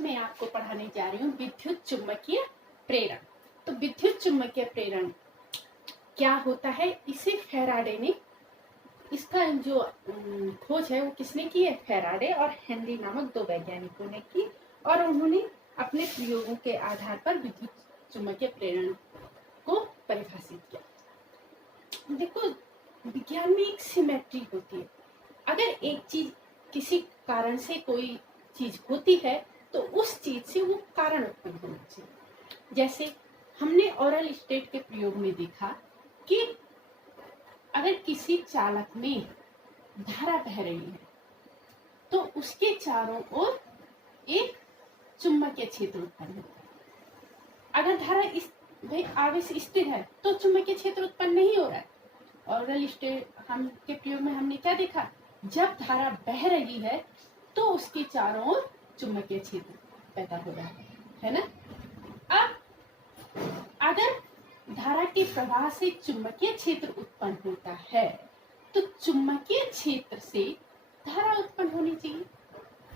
मैं आपको पढ़ाने जा रही हूँ विद्युत चुम्बकीय प्रेरण। तो विद्युत चुम्बकीय प्रेरण क्या होता है, इसे फैराडे ने, इसका जो खोज है वो किसने की है, फैराडे और हेनरी नामक दो वैज्ञानिकों ने की, और उन्होंने अपने प्रयोगों के आधार पर विद्युत चुम्बकीय प्रेरण को परिभाषित किया। देखो, विज्ञान में एक सिमेट्री होती है। अगर एक चीज किसी कारण से कोई चीज होती है तो उस चीज से वो कारण उत्पन्न होना चाहिए। जैसे हमने ओरल स्टेट के प्रयोग में देखा कि अगर किसी चालक में धारा बह रही है तो उसके चारों ओर एक चुंबकीय क्षेत्र उत्पन्न होता है। अगर धारा इस भाई आवेश स्थिर है तो चुंबकीय क्षेत्र उत्पन्न नहीं हो रहा है। ओरल स्टेट हम के प्रयोग में हमने क्या देखा, जब धारा बह रही है तो उसके चारों ओर चुंबकीय क्षेत्र पैदा हो रहा है ना। अब अगर धारा के प्रवाह से चुंबकीय क्षेत्र उत्पन्न होता है तो चुंबकीय क्षेत्र से धारा उत्पन्न होनी चाहिए,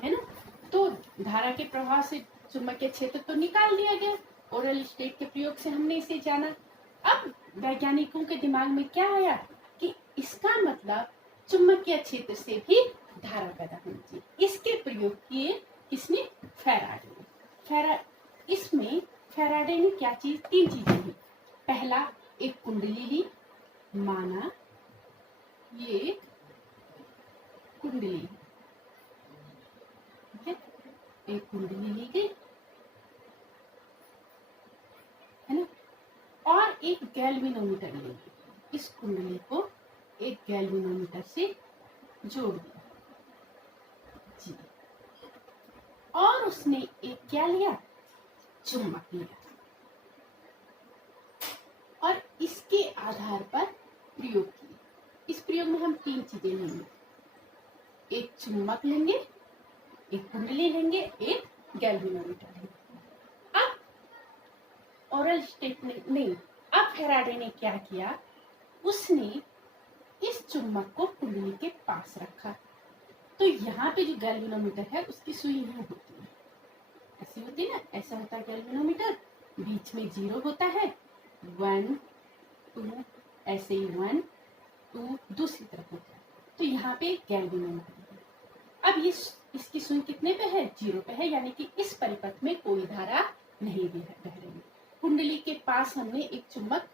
है ना। तो धारा के प्रवाह से चुंबकीय क्षेत्र तो निकाल दिया गया, ओरल स्टेट के प्रयोग से हमने इसे जाना। अब वैज्ञानिकों के दिमाग में क्या आया कि इसका मतलब चुंबकीय क्षेत्र से भी धारा पैदा होनी चाहिए। इसके प्रयोग किए किसने, फैराडे ने। इसमें फैराडे ने क्या चीज, तीन चीजें ली। पहला, एक कुंडली ली, माना ये कुंडली, ठीक है, एक कुंडली ली गई, है ना, और एक गैल्वेनोमीटर ली गई। इस कुंडली को एक गैल्वेनोमीटर से जोड़ दिया जी, और उसने एक क्या लिया, चुम्बक लिया, और इसके आधार पर प्रयोग किए। इस प्रयोग में हम तीन चीजें लेंगे, एक चुम्बक लेंगे, एक कुंडली लेंगे, एक गैल्वेनोमीटर लेंगे। अब ओरल स्टेट ने नहीं, अब फैराडे ने क्या किया, उसने इस चुम्बक को कुंडली के पास रखा। तो यहाँ पे जो गैल्वेनोमीटर है उसकी सुई यहाँ होती है, ऐसी होती है ना, ऐसा होता है गैल्वेनोमीटर, बीच में 0 होता है, 1 2, ऐसे ही 1 2 दूसरी तरफ होता है। तो यहाँ पे गैल्वेनोमीटर है। अब ये इसकी सुई कितने पे है, 0 पे है, यानी कि इस परिपथ में कोई धारा नहीं बह रही। कुंडली के पास हमने एक चुंबक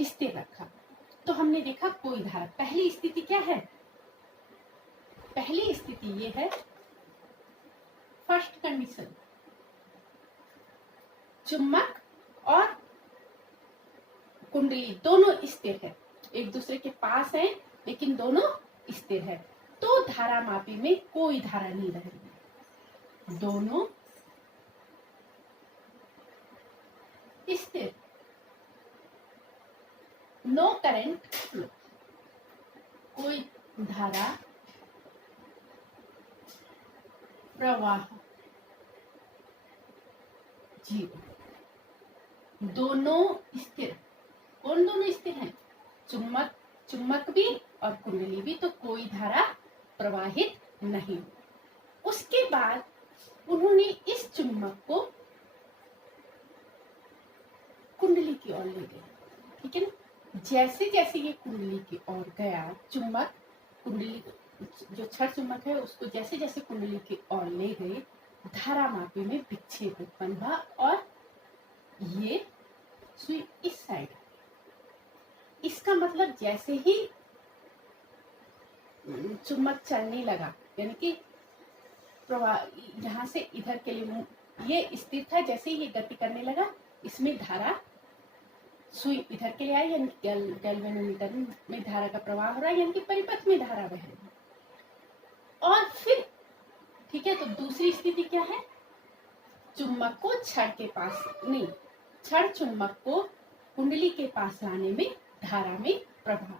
स्थिर रखा, तो हमने देखा कोई धारा। पहली स्थिति क्या है, पहली स्थिति ये है, फर्स्ट कंडीशन, चुंबक और कुंडली दोनों स्थिर है, एक दूसरे के पास है लेकिन दोनों स्थिर है, तो धारा मापी में कोई धारा नहीं बह रही, दोनों स्थिर, नो करंट फ्लो, कोई धारा प्रवाह 0, दोनों स्थिर। कौन दोनों स्थिर हैं, चुम्बक भी और कुंडली भी, तो कोई धारा प्रवाहित नहीं। उसके बाद उन्होंने इस चुम्बक को कुंडली की ओर ले गए, ठीक है ना। जैसे जैसे ये कुंडली की ओर गया, चुम्बक कुंडली जो छड़ चुम्बक है उसको जैसे जैसे कुंडली की ओर ले गए, धारा मापी में विक्षेप उत्पन्न हुआ, और ये सुई इस साइड। इसका मतलब जैसे ही चुम्बक चलने लगा, यानी कि प्रवाह यहाँ से इधर के लिए ये स्थिर था, जैसे ही ये गति करने लगा, इसमें धारा, सुई इधर के लिए आई, यानी गैल्वेनोमीटर में धारा का प्रवाह हो रहा है, यानी कि परिपथ में धारा बह रही है। और फिर ठीक है, तो दूसरी स्थिति क्या है, चुम्बक को छड़ के पास नहीं, छड़ चुम्बक को कुंडली के पास लाने में धारा में प्रभाव,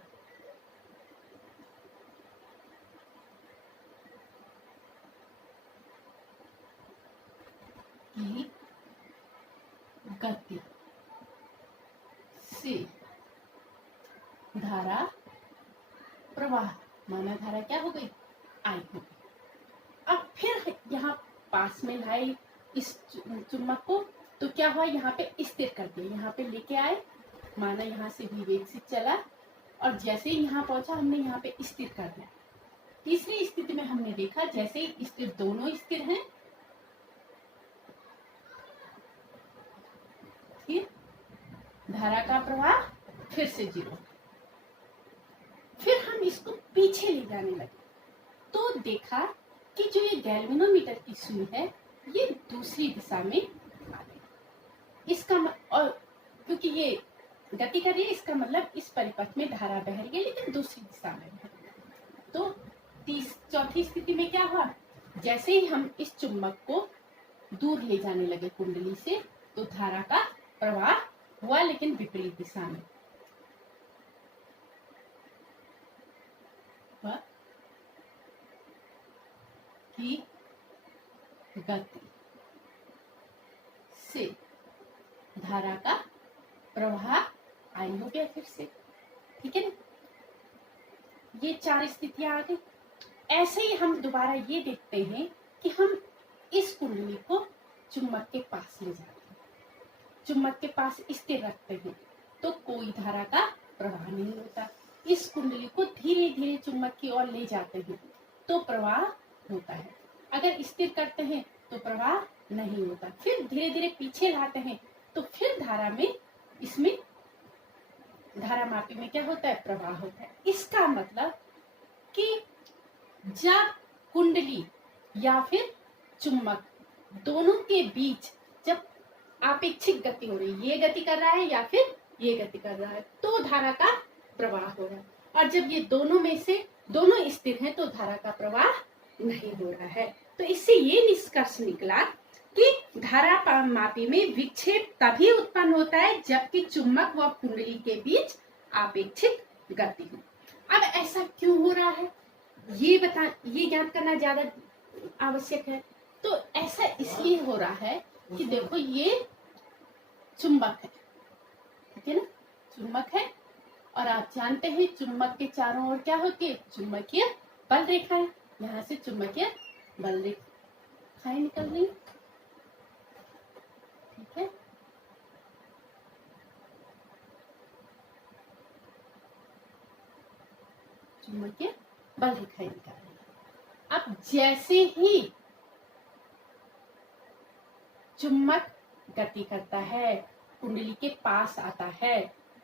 की गति से धारा प्रवाह, माना धारा क्या हो गई, आई हो गई। अब फिर यहाँ पास में लाई, इस चुम्बक को, तो क्या हुआ, यहाँ पे स्थिर कर दिया, यहाँ पे लेके आए, माना यहाँ से भी वेग से चला और जैसे ही यहाँ पहुंचा हमने यहाँ पे स्थिर कर दिया। तीसरी स्थिति में हमने देखा जैसे ही स्थिर, दोनों स्थिर हैं, फिर धारा का प्रवाह फिर से 0। फिर हम इसको पीछे ले जाने लगे तो देखा कि जो ये गैल्वेनोमीटर की सुई है ये दूसरी दिशा में आ गई। इसका और क्योंकि ये गति कर रही है, इसका मतलब इस परिपथ में धारा बह रही है लेकिन दूसरी दिशा में बह रही है। तो चौथी स्थिति में क्या हुआ, जैसे ही हम इस चुंबक को दूर ले जाने लगे कुंडली से, तो धारा का प्रवाह हुआ लेकिन विपरीत दिशा में हुआ की गति से धारा का प्रवाह आई हो गया फिर से। ठीक है ना, ये 4 स्थितियां आ गई। ऐसे ही हम दोबारा ये देखते हैं कि हम इस कुंडली को चुंबक के पास ले जाते हैं, चुंबक के पास स्थिर रखते हैं तो कोई धारा का प्रवाह नहीं होता। इस कुंडली को धीरे धीरे चुंबक की ओर ले जाते हैं तो प्रवाह होता है। अगर स्थिर करते हैं तो प्रवाह नहीं होता। फिर धीरे धीरे पीछे लाते हैं तो फिर धारा में, इसमें धारा मापी में क्या होता है, प्रवाह होता है। इसका मतलब कि जब कुंडली या फिर चुंबक दोनों के बीच जब आपेक्षिक गति हो रही है, ये गति कर रहा है या फिर ये गति कर रहा है, तो धारा का प्रवाह हो रहा है। और जब ये दोनों में से दोनों स्थिर हैं तो धारा का प्रवाह नहीं हो रहा है। तो इससे ये निष्कर्ष निकला कि धारा मापी में विक्षेप तभी उत्पन्न होता है जबकि चुंबक व कुंडली के बीच आपेक्षिक गति हो। अब ऐसा क्यों हो रहा है ये ज्ञात करना ज्यादा आवश्यक है। तो ऐसा इसलिए हो रहा है कि देखो ये चुंबक है, ठीक है ना, चुंबक है और आप जानते हैं चुंबक के चारों ओर क्या होती है, चुंबकीय बल रेखाएं। यहाँ से चुंबकीय बल रेखाएं निकल रही, ठीक है। चुंबकीय बल रेखाएं निकाल रही। अब जैसे ही चुंबक गति करता है, कुंडली के पास आता है,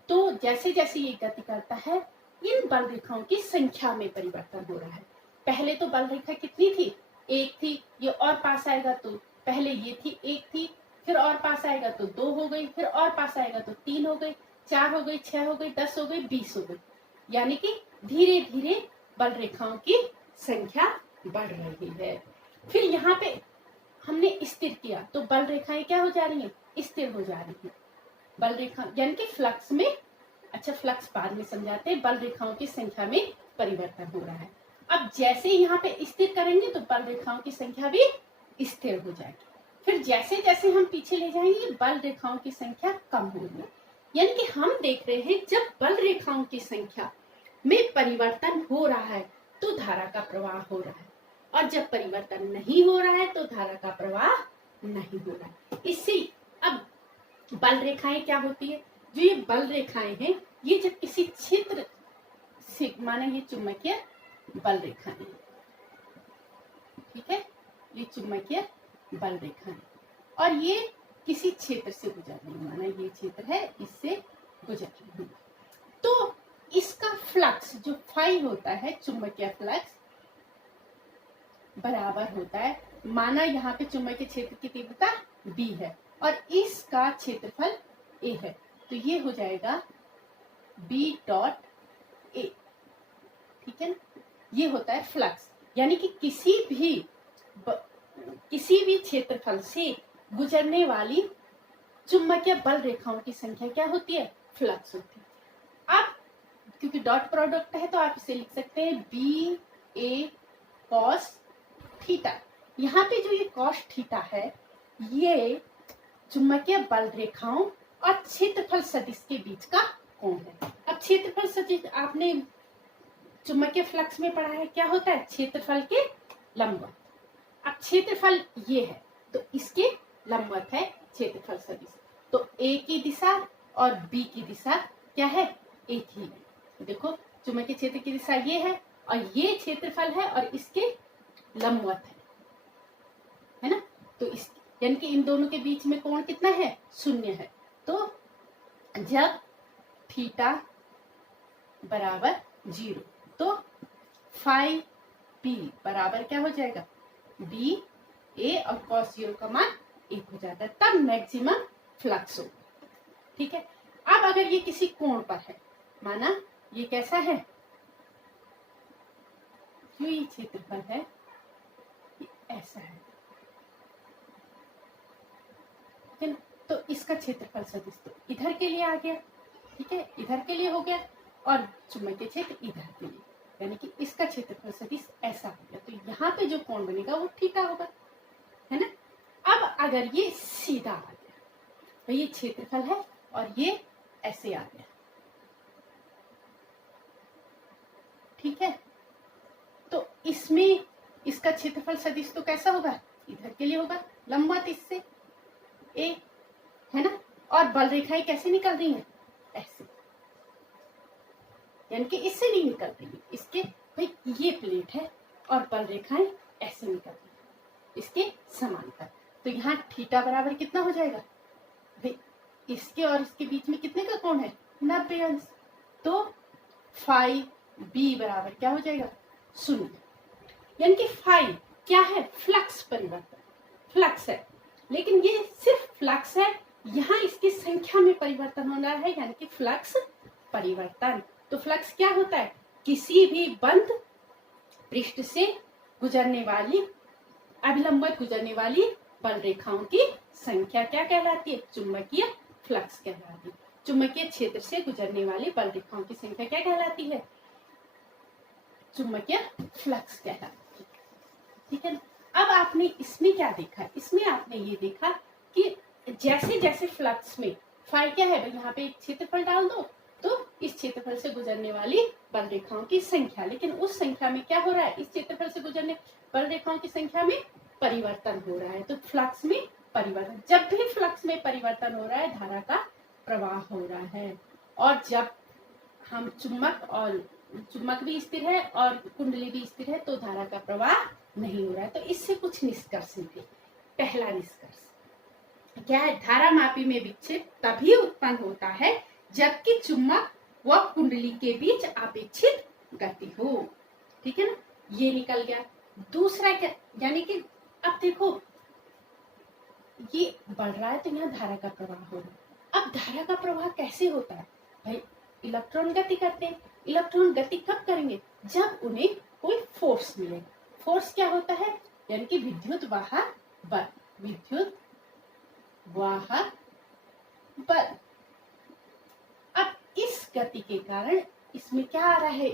तो जैसे जैसे ये गति करता है इन बल रेखाओं की संख्या में परिवर्तन हो रहा है। पहले तो बल रेखा कितनी थी, 1 थी, ये और पास आएगा तो पहले ये थी 1 थी, फिर और पास आएगा तो 2 हो गई, फिर और पास आएगा तो 3 हो गई, 4 हो गई, 6 हो गई, 10 हो गई, 20 हो गई। यानी कि धीरे धीरे बल रेखाओं की संख्या बढ़ रही है। फिर यहाँ पे हमने स्थिर किया तो बल रेखाएं क्या हो जा रही हैं, स्थिर हो जा रही हैं। बल रेखा यानी कि फ्लक्स में, अच्छा फ्लक्स बाद में समझाते हैं, बल रेखाओं की संख्या में परिवर्तन हो रहा है। अब जैसे यहाँ पे स्थिर करेंगे तो बल रेखाओं की संख्या भी स्थिर हो जाएगी। फिर जैसे जैसे हम पीछे ले जाएंगे बल रेखाओं की संख्या कम होगी। यानी कि हम देख रहे हैं जब बल रेखाओं की संख्या में परिवर्तन हो रहा है तो धारा का प्रवाह हो रहा है, और जब परिवर्तन नहीं हो रहा है तो धारा का प्रवाह नहीं हो रहा है। इससे अब बल रेखाएं क्या होती है, जो ये बल रेखाएं हैं ये जब किसी क्षेत्र से, माना ये चुंबकीय बल रेखाएं, ठीक है, ये चुंबकीय बल रेखाएं और ये किसी क्षेत्र से गुजर रही है, माना ये क्षेत्र है इससे गुजर रही है, तो इसका फ्लक्स जो फाई होता है, चुंबकीय फ्लक्स बराबर होता है, माना यहाँ पे चुंबकीय क्षेत्र की तीव्रता B है और इसका क्षेत्रफल A है, तो ये हो जाएगा B.A, ठीक है ना। ये होता है फ्लक्स, यानी कि किसी भी क्षेत्रफल से गुजरने वाली चुंबकीय बल रेखाओं की संख्या क्या होती है, फ्लक्स होती है। अब क्योंकि डॉट प्रोडक्ट है तो आप इसे लिख सकते हैं B.A cos थीटा। यहाँ पे जो ये cos थीटा है ये चुंबकीय बल रेखाओं और क्षेत्रफल सदिश के बीच का कोण है। अब क्षेत्रफल सदिश आपने चुंबकीय फ्लक्स में पढ़ा है, क्या होता है, क्षेत्रफल के लंबवत। अब क्षेत्रफल ये है तो इसके लंबवत है क्षेत्रफल सदिश। तो ए की दिशा और बी की दिशा क्या है, एक ही है। तो देखो चुंबकीय क्षेत्र की दिशा ये है और ये क्षेत्रफल है और इसके लंबवत है ना। तो इस यानी कि इन दोनों के बीच में कोण कितना है, 0 है। तो जब थीटा बराबर 0 तो फाई बी बराबर क्या हो जाएगा, बी ए और cos 0 का मान 1 हो जाता है, तब मैक्सिमम फ्लक्स हो। ठीक है। अब अगर ये किसी कोण पर है, माना ये कैसा है, जो ये क्षेत्रफल है ये ऐसा है, ठीक है ना। तो इसका क्षेत्रफल सदिश तो इधर के लिए आ गया, ठीक है, इधर के लिए हो गया, और चुंबकीय क्षेत्र इधर के लिए, यानी कि इसका क्षेत्रफल सदिश ऐसा हो गया। तो यहाँ पे जो कोण बनेगा वो थीटा होगा, है ना। अब अगर ये सीधा आ गया तो ये क्षेत्रफल है और ये ऐसे आ गया, ठीक है। तो इसमें इसका क्षेत्रफल सदिश तो कैसा होगा, इधर के लिए होगा, लंबवत इससे ए, है ना। और बल रेखाएं कैसे निकल रही हैं, ऐसे, यानी कि इससे नहीं निकल रही है, इसके भाई ये प्लेट है और बल रेखाएं ऐसे निकल रही है इसके समांतर। तो यहाँ थीटा बराबर कितना हो जाएगा भाई, इसके और इसके बीच में कितने का कोण है, 90 अंश। तो फाई बी बराबर क्या हो जाएगा, 0। यानी कि फाई क्या है, फ्लक्स परिवर्तन, फ्लक्स है, लेकिन ये सिर्फ फ्लक्स है, यहाँ इसकी संख्या में परिवर्तन होना है, यानी कि फ्लक्स परिवर्तन। तो फ्लक्स क्या होता है, किसी भी बंद पृष्ठ से गुजरने वाली, अभिलंबित गुजरने वाली बल रेखाओं की संख्या क्या कहलाती है, चुंबकीय फ्लक्स कहलाती है। चुंबकीय क्षेत्र से गुजरने वाली बल रेखाओं की संख्या क्या कहलाती है, चुंबकीय फ्लक्स कहलाती है, ठीक है। अब आपने इसमें क्या देखा, इसमें आपने ये देखा कि जैसे जैसे फ्लक्स में फाई क्या है, यहाँ पे एक क्षेत्रफल डाल दो तो इस क्षेत्रफल से गुजरने वाली बल रेखाओं की संख्या, लेकिन उस संख्या में क्या हो रहा है, इस क्षेत्रफल से गुजरने बल रेखाओं की संख्या में परिवर्तन हो रहा है। तो फ्लक्स में परिवर्तन, जब भी फ्लक्स में परिवर्तन हो रहा है धारा का प्रवाह हो रहा है। और जब हम चुम्बक भी स्थिर है और कुंडली भी स्थिर है तो धारा का प्रवाह नहीं हो रहा है। तो इससे कुछ निष्कर्ष निकले। पहला निष्कर्ष क्या है, धारा मापी में विक्षेप तभी उत्पन्न होता है जबकि चुम्बक व कुंडली के बीच अपेक्षित गति हो, ठीक है ना, ये निकल गया। दूसरा क्या, यानी कि अब देखो ये बढ़ रहा है तो यहाँ धारा का प्रवाह हो रहा है। अब धारा का प्रवाह कैसे होता है भाई, इलेक्ट्रॉन गति करते हैं। इलेक्ट्रॉन गति कब करेंगे, जब उन्हें कोई फोर्स मिलेगा। फोर्स क्या होता है, यानी कि विद्युत वाहक बल, विद्युत वाहक बल। अब इस गति के कारण इसमें क्या आ रहा है,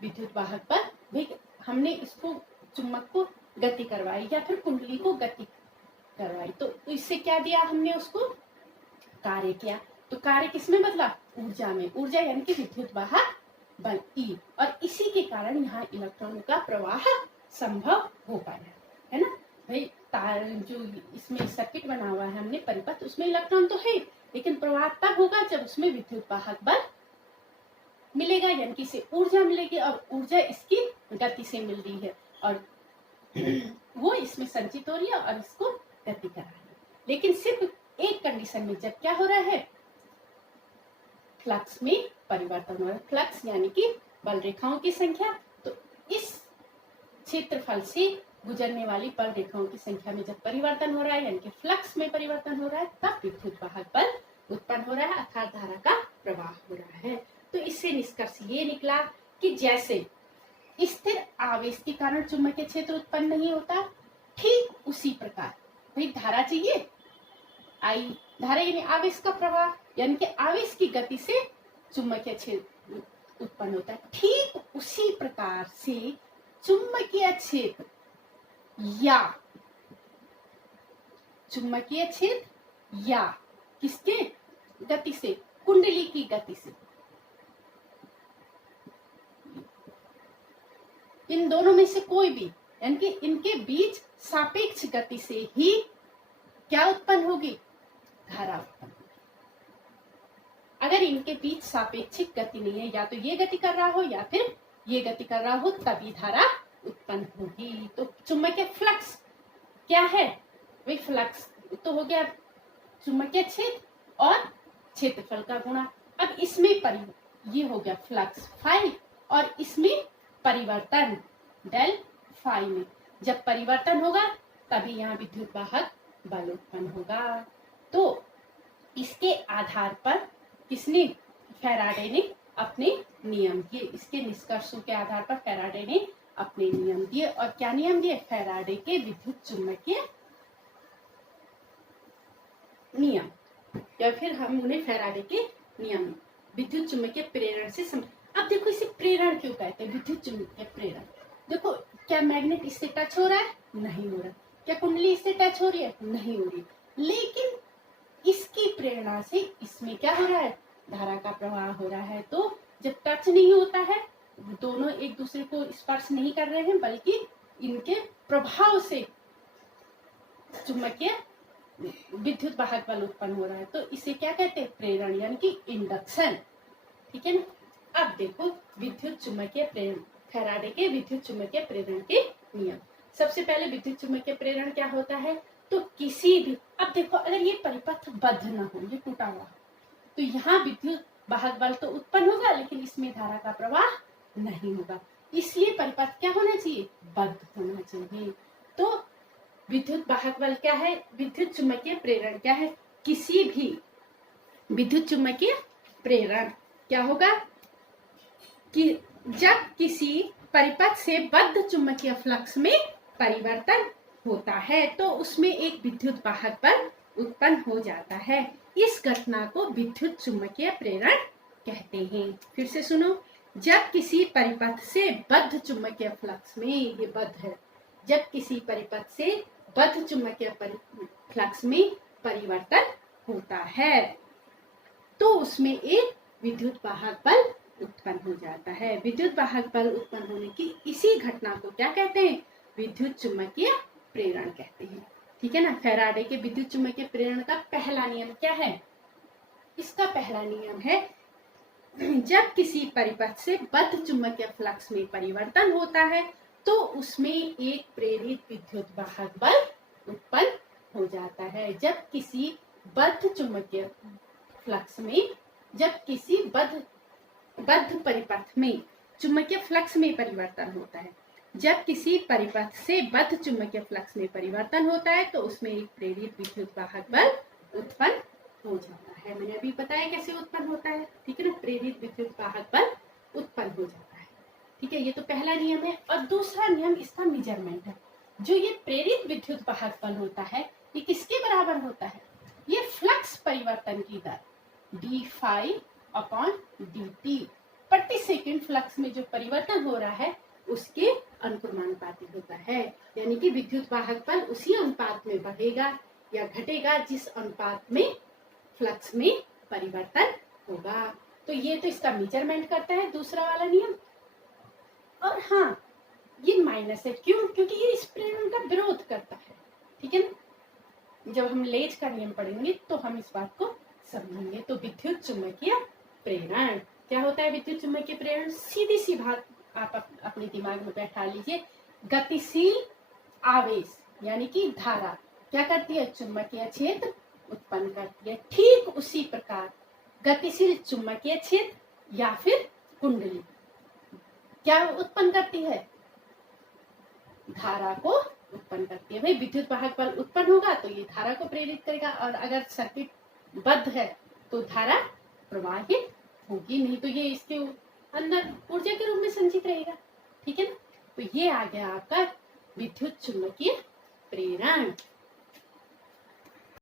विद्युत वाहक बल। भाई हमने इसको चुम्बक को गति करवाई या फिर कुंडली को गति करवाई, तो इससे क्या दिया हमने, उसको कार्य किया। तो कार्य किसमें बदला, ऊर्जा में, ऊर्जा यानी कि विद्युत वाहक बल ई। और इसी के कारण यहाँ इलेक्ट्रॉनों का प्रवाह संभव हो पाया, है ना भाई। तार जो इसमें सर्किट बना हुआ है हमने परिपथ, उसमें इलेक्ट्रॉन तो है, लेकिन प्रवाह तब होगा जब उसमें विद्युत वाहक बल मिलेगा, यानी कि इसे ऊर्जा मिलेगी और ऊर्जा इसकी गति से मिल रही है और वो इसमें संचित हो रही है और इसको गति कर रही है। लेकिन सिर्फ एक कंडीशन में, जब क्या हो रहा है, फ्लक्स में परिवर्तन हो रहा है। फ्लक्स यानी कि बल रेखाओं की संख्या। तो इस क्षेत्रफल से गुजरने वाली बल रेखाओं की संख्या में जब परिवर्तन हो रहा है, यानी कि फ्लक्स में परिवर्तन हो रहा है, तब विद्युत वाहक बल उत्पन्न हो रहा है, अर्थात धारा का प्रवाह हो रहा है। तो इससे निष्कर्ष ये निकला कि जैसे स्थिर आवेश के कारण चुंबकीय क्षेत्र उत्पन्न नहीं होता, ठीक उसी प्रकार भाई धारा चाहिए, आई धारा यानी आवेश का प्रवाह, यानी कि आवेश की गति से चुंबकीय क्षेत्र उत्पन्न होता है। ठीक उसी प्रकार से चुंबकीय क्षेत्र या किसके गति से, कुंडली की गति से, इन दोनों में से कोई भी, यानी कि इनके बीच सापेक्ष गति से ही क्या उत्पन्न होगी? धारा उत्पन्न होगी। अगर इनके बीच सापेक्षिक गति नहीं है, या तो ये गति कर रहा हो या फिर ये गति कर रहा हो, तभी धारा उत्पन्न होगी। तो चुंबकीय फ्लक्स क्या है? वही फ्लक्स तो हो गया चुंबकीय क्षेत्र और क्षेत्रफल का गुणा। अब इसमें ये हो गया फ्लक्स फाई, और इसमें परिवर्तन डेल फाई में। जब परिवर्तन होगा तभी यहाँ विद्युत वाहक बल उत्पन्न होगा। तो इसके आधार पर किसने, फैराडे ने अपने नियम दिए। इसके निष्कर्षों के आधार पर फैराडे ने अपने नियम दिए। और क्या नियम दिए? फैराडे के विद्युत चुम्बकीय नियम, या फिर हम उन्हें फैराडे के नियम, विद्युत चुम्बकीय प्रेरण से अब देखो इसे प्रेरण क्यों कहते हैं? विद्युत चुम्बकीय प्रेरण। देखो, क्या मैग्नेट इससे टच हो रहा है? नहीं हो रहा। क्या कुंडली इससे टच हो रही है? नहीं हो रही। लेकिन इसकी प्रेरणा से इसमें क्या हो रहा है? धारा का प्रवाह हो रहा है। तो जब टच नहीं होता है, दोनों एक दूसरे को स्पर्श नहीं कर रहे हैं, बल्कि इनके प्रभाव से चुंबकीय विद्युत वाहक बल उत्पन्न हो रहा है। तो इसे क्या कहते हैं? प्रेरण, यानी कि इंडक्शन। ठीक है ना। अब देखो विद्युत चुम्बकीय प्रेरण, फैराडे के विद्युत चुम्बकीय प्रेरण के नियम। सबसे पहले विद्युत चुम्बकीय प्रेरण क्या होता है? तो किसी भी, अब देखो अगर ये परिपथ बद्ध ना हो, ये टूटा हुआ, तो यहाँ विद्युत वाहक बल तो उत्पन्न होगा, लेकिन इसमें धारा का प्रवाह नहीं होगा। इसलिए परिपथ क्या होना चाहिए? बद्ध होना चाहिए। तो विद्युत वाहक बल क्या है? विद्युत चुम्बकीय प्रेरण क्या है? किसी भी विद्युत चुम्बकीय प्रेरण क्या होगा कि जब किसी परिपथ से बद्ध चुंबकीय फ्लक्स में परिवर्तन होता है तो उसमें एक विद्युत वाहक बल उत्पन्न हो जाता है। इस घटना को विद्युत चुंबकीय प्रेरण कहते हैं। फिर से सुनो, जब किसी परिपथ से बद्ध चुंबकीय फ्लक्स में, ये बद्ध है, जब किसी परिपथ से बद्ध चुंबकीय फ्लक्स में परिवर्तन होता है तो उसमें एक विद्युत वाहक बल उत्पन्न हो जाता है। विद्युत वाहक बल उत्पन्न होने की इसी घटना को क्या कहते हैं? विद्युत चुम्बकीय प्रेरण कहते हैं। ठीक है ना। फैराडे के विद्युत चुम्बकीय प्रेरण का पहला नियम क्या है? इसका पहला नियम है, जब किसी परिपथ से बद्ध चुम्बकीय फ्लक्स में परिवर्तन होता है तो उसमें एक प्रेरित विद्युत वाहक बल उत्पन्न हो जाता है। जब किसी बद्ध चुम्बकीय फ्लक्स में, जब किसी बद्ध परिपथ में चुंबकीय फ्लक्स में परिवर्तन होता है, जब किसी परिपथ से बद्ध चुंबकीय फ्लक्स में परिवर्तन होता है तो उसमें एक प्रेरित विद्युत वाहक बल उत्पन्न हो जाता है। मैंने अभी बताया कैसे उत्पन्न होता है। ठीक है ना। प्रेरित विद्युत वाहक बल उत्पन्न हो जाता है। ठीक है, ये तो पहला नियम है। और दूसरा नियम इसका मेजरमेंट है। जो ये प्रेरित विद्युत वाहक बल होता है, ये किसके बराबर होता है? ये फ्लक्स परिवर्तन की दर d∅/dt, प्रति सेकंड फ्लक्स में जो परिवर्तन हो रहा है उसके अनुक्रमानुपाती होता है। यानी कि विद्युत वाहक बल उसी अनुपात में बढ़ेगा या घटेगा जिस अनुपात में फ्लक्स में परिवर्तन होगा। तो ये तो इसका मेजरमेंट करता है दूसरा वाला नियम। और हाँ, ये माइनस है। क्यों? क्योंकि ये इस प्रेरण का विरोध करता है। ठीक है ना। जब हम लेज का नियम पढ़ेंगे तो हम इस बात को समझेंगे। तो विद्युत चुम्बकीय प्रेरण क्या होता है? विद्युत चुम्बकीय प्रेरण सीधी सी बात आप अपने दिमाग में बैठा लीजिए। गतिशील आवेश यानी कि धारा क्या करती है? चुम्बकीय क्षेत्र उत्पन्न करती है। ठीक उसी प्रकार गतिशील चुम्बकीय क्षेत्र या फिर कुंडली क्या उत्पन्न करती है? धारा को उत्पन्न करती है। भाई विद्युत वाहक बल उत्पन्न होगा तो ये धारा को प्रेरित करेगा, और अगर सर्किट बद्ध है तो धारा प्रवाहित होगी नहीं, तो ये इसके अंदर ऊर्जा के रूप में संचित रहेगा। ठीक है ना। तो ये आ गया आपका विद्युत चुम्बकीय प्रेरण।